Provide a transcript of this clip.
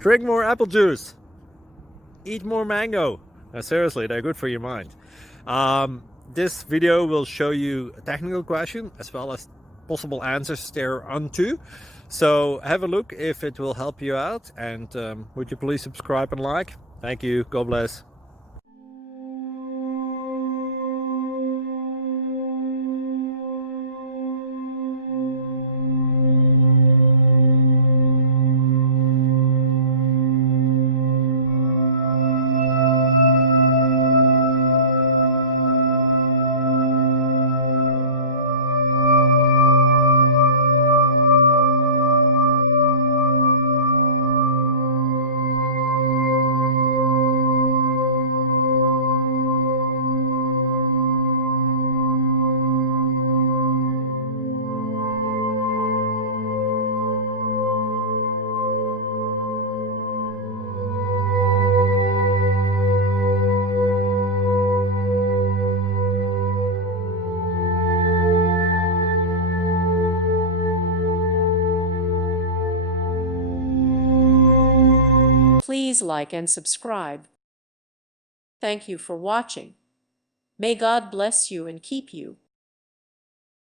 Drink more apple juice. Eat more mango. Seriously, they're good for your mind. This video will show you a technical question as well as possible answers thereunto. So have a look if it will help you out, and would you please subscribe and like? Thank you. God bless. Please like and subscribe. Thank you for watching. May God bless you and keep you.